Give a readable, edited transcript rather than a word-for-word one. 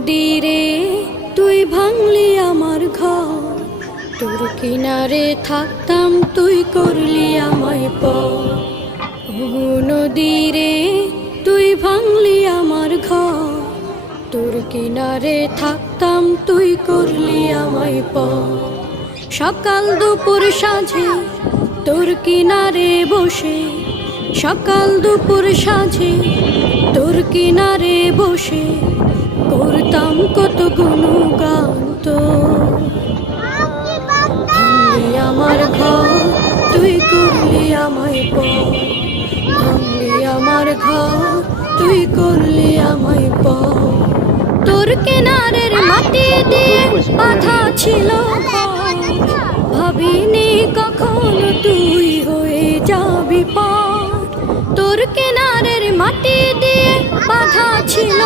নদীরে তুই ভাঙলি আমার ঘর, তোর কিনারে থাকতাম তুই করলি আমায় পর। ও নদীরে তুই ভাঙলি আমার ঘর, তোর কিনারে থাকতাম তুই করলি আমায় পর। সকাল দুপুর সাঁঝে তোর কিনারে বসে, সকাল দুপুর সাঁঝে তোর কিনারে বসে করতাম কত গুণগান তোর। ভাঙলি আমার ঘর তুই করলি আমায় পর, ভাঙলি আমার ঘর তুই করলি আমায় পর। তোর কিনারের মাটি দিয়ে বাঁধা ছিল ঘর, ভাবিনি কখনো তুই হয়ে যাবি পার। তোর কিনারের মাটি দিয়ে বাঁধা ছিল